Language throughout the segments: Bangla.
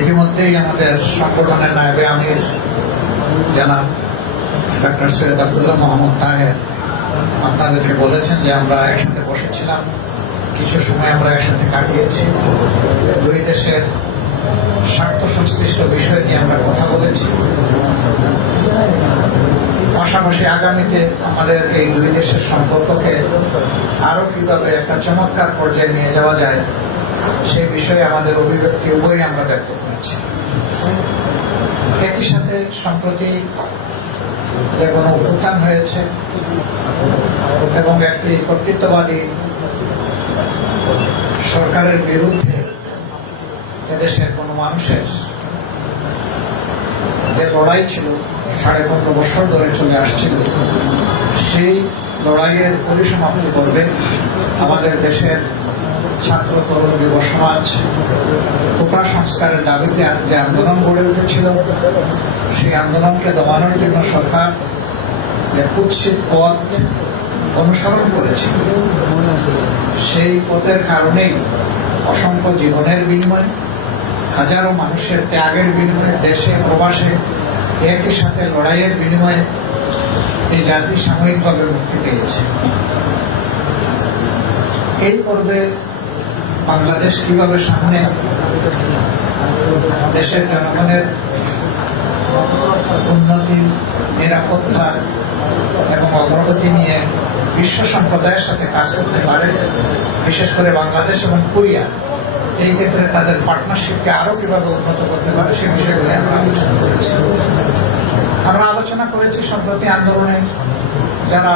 ইতিমধ্যেই আমাদের সংগঠনের নায়বে আমির জানাব ডাক্তার সৈয়দ আব্দুল্লাহ মোহাম্মদ তাহের আপনাদেরকে বলেছেন যে আমরা একসাথে বসেছিলাম। কিছু সময় আমরা একসাথে কাটিয়েছি। দুই দেশের স্বার্থ সংশ্লিষ্ট বিষয় নিয়ে আমরা কথা বলেছি। পাশাপাশি আগামীতে আমাদের এই দুই দেশের সম্পর্ককে আরও কীভাবে একটা চমৎকার পর্যায়ে নিয়ে যাওয়া যায়, সেই বিষয়ে আমাদের অভিব্যক্তি উভয়ই আমরা ব্যক্ত করেছি। একই সাথে সম্প্রতি কোনো উত্থান হয়েছে এবং একটি কর্তৃত্ববাদী সরকারের বিরুদ্ধে এদেশের কোনো মানুষের যে লড়াই ছিল, সাড়ে পনেরো বছর ধরে চলে আসছিল, সেই লড়াইয়ের পরিসমাপ্তি করবে আমাদের দেশের ছাত্র তরুণ যুব সমাজ কোটা সংস্কারের দাবিতে যে আন্দোলন গড়ে উঠেছিল। সেই আন্দোলনকে দমানোর জন্য সরকার যে কুৎসিত পথ অনুসরণ করেছিল সেই পথের কারণেই অসংখ্য জীবনের বিনিময়, হাজারো মানুষের ত্যাগের বিনিময়ে, দেশে প্রবাসে একই সাথে লড়াইয়ের বিনিময়ে এই জাতি সাময়িকভাবে মুক্তি পেয়েছে। এই পর্বে বাংলাদেশ কীভাবে সামনে দেশের জনগণের উন্নতি, নিরাপত্তা এবং অগ্রগতি নিয়ে বিশ্ব সম্প্রদায়ের সাথে কাজ করতে পারে, বিশেষ করে বাংলাদেশ এবং কোরিয়া, এই ক্ষেত্রে তাদের পার্টনারশিপকে আরও কীভাবে উন্নত করতে পারে সেই বিষয়গুলি আমরা আলোচনা করেছি। আমরা আলোচনা করেছি সম্প্রতি আন্দোলনে যারা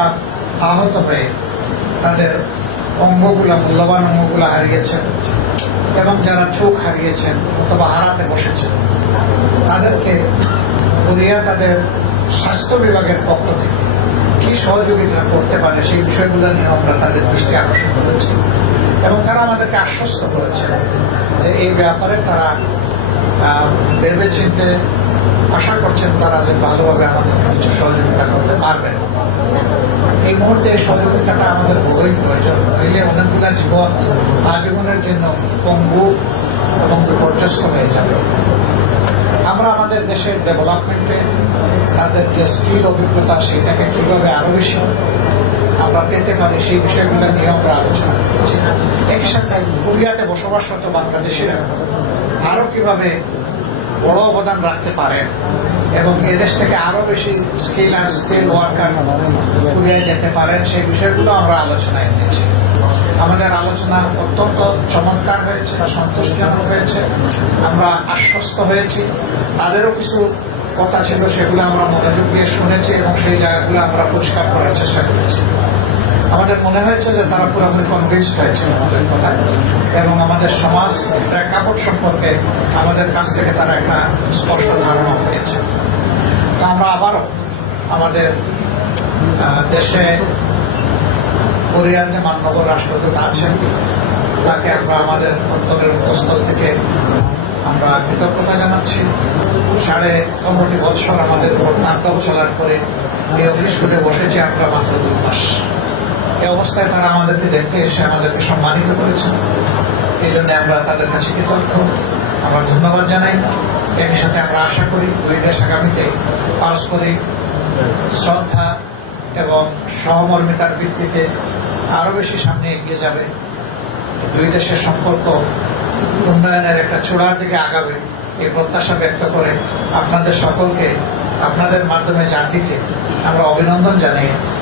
আহত হয়ে তাদের অঙ্গগুলা মূল্যবান অঙ্গগুলা হারিয়েছেন এবং যারা চোখ হারিয়েছেন অথবা হারাতে বসেছেন, তাদেরকে কোরিয়া তাদের স্বাস্থ্য বিভাগের পক্ষ থেকে কি সহযোগিতা করতে পারে সেই বিষয়গুলো নিয়ে আমরা তাদের দৃষ্টি আকর্ষণ করেছি। এবং তারা আমাদেরকে আশ্বস্ত করেছে যে এই ব্যাপারে তারা ভেবে চিনতে আশা করছেন তারা যে ভালোভাবে আমাদের কিছু সহযোগিতা করতে পারবেন। এই মুহূর্তে সহযোগিতাটা আমাদের বড়ই প্রয়োজন। নইলে অনেকগুলা জীবন, আজীবনের জন্য পঙ্গু এবং বিপর্যস্ত হয়ে যাবে। আমরা আমাদের দেশের ডেভেলপমেন্টে, তাদের যে স্কিল, অভিজ্ঞতা, সেটাকে কীভাবে আরও বেশি আমরা পেতে পারি, সেই বিষয়গুলো নিয়ে আমরা আলোচনা করছি। একই সাথে কোরিয়াতে বসবাসরত বাংলাদেশিরা আরও কীভাবে বড় অবদান রাখতে পারেন এবং এদেশ থেকে আরও বেশি স্কিল অ্যান্ড স্কিল ওয়ার্কার কোরিয়ায় যেতে পারেন, সেই বিষয়গুলো আমরা আলোচনায় এনেছি। আমাদের আলোচনা অত্যন্ত চমৎকার হয়েছে বা সন্তোষজনক হয়েছে, আমরা আশ্বস্ত হয়েছি। তাদেরও কিছু কথা ছিল, সেগুলো আমরা মনোযোগ দিয়ে শুনেছি এবং সেই জায়গাগুলো আমরা পরিষ্কার করার চেষ্টা করেছি। আমাদের মনে হয়েছে যে তারা পুরোপুরি কনভিন্স হয়েছে আমাদের কথায় এবং আমাদের সমাজ প্রেক্ষাপট সম্পর্কে আমাদের কাছ থেকে তারা একটা স্পষ্ট ধারণা পেয়েছে। আমরা আবারও আমাদের দেশে কোরিয়ার যে মান্যবর রাষ্ট্রদূত আছেন, তাকে আমরা আমাদের অন্তরের উপস্থল থেকে আমরা কৃতজ্ঞতা জানাচ্ছি। সাড়ে পনেরোটি বছর আমাদের উপর তাণ্ডব চলার পরে এই অফিস খুলে বসেছি আমরা মাত্র দুই মাস। এই অবস্থায় তারা আমাদেরকে দেখতে এসে আমাদেরকে সম্মানিত করেছেন। এই জন্য আমরা তাদের কাছে কৃতজ্ঞ। আমরা ধন্যবাদ জানাই। একই সাথে আমরা আশা করি দুই দেশ আগামীতে পারস্পরিক শ্রদ্ধা এবং সহমর্মিতার ভিত্তিতে আরও বেশি সামনে এগিয়ে যাবে। দুই দেশের সম্পর্ক উন্নয়নের একটা চূড়ার দিকে আগাবে এই প্রত্যাশা ব্যক্ত করে আপনাদের সকলকে, আপনাদের মাধ্যমে জাতিকে আমরা অভিনন্দন জানিয়ে